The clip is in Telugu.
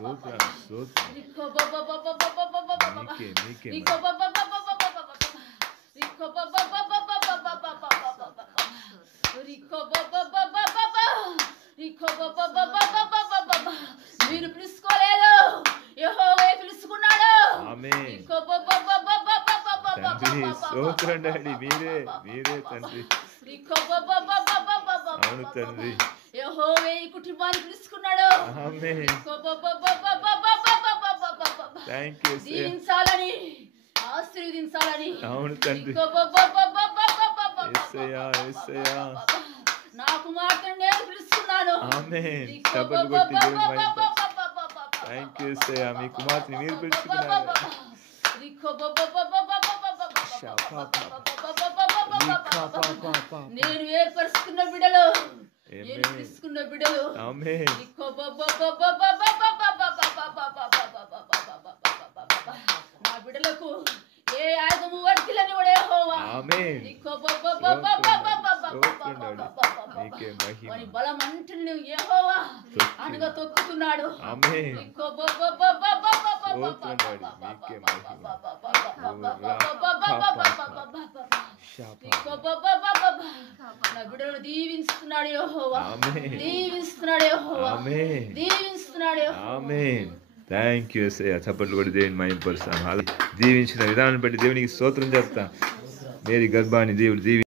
స్తోత్రం స్తోత్రం మీకే మీరు పిలుచుకోలేదు, యెహోవా పిలుచుకున్నాడు. ఆమేన్ తండ్రి స్తోత్రం డాడీ మీరే తండ్రి అవును తండ్రి యెహోవా ఈ కుటుంబాన్ని పిలుచుకున్నాడు. ఆమేన్ థాంక్యూ దీవించాలని ఆశీర్వదించాలని అవును తండ్రి యేసయ్యా యేసయ్యా నా కుమార్తెను నేను పిలుచుకున్నాను. ఆమేన్ చప్పట్లు కొట్టి దేవుని మహిమపరచు. థాంక్యూ యేసయ్యా మీ కుమార్తెని మీరు పిలుచుకున్నారు. నేను ఏర్పరుచుకున్న బిడ్డలు, నేను తీసుకున్న బిడ్డలు. ఆమేన్ నా బిడ్డలకు ఏ ఆయుధము వర్తిల్లని కూడా యెహోవా. ఆమేన్ వారి బలం అంటున్న యెహోవా అనగా తొక్కుతున్నాడు. ఆమేన్ నా బిడ్డలను దీవిస్తున్నాడు యెహోవా, ఆమేన్ దీవిస్తున్నాడు యెహోవా, ఆమేన్ దీవిస్తున్నాడు యెహోవా. ఆమేన్ థాంక్యూ యేసయ్యా చప్పట్లు కొట్టి దేవుని మహిమపరుస్తాం. దీవించిన విధానాన్ని బట్టి దేవునికి స్తోత్రం చెప్తాం. మేరీ గర్భాన్ని దేవుడు దీవి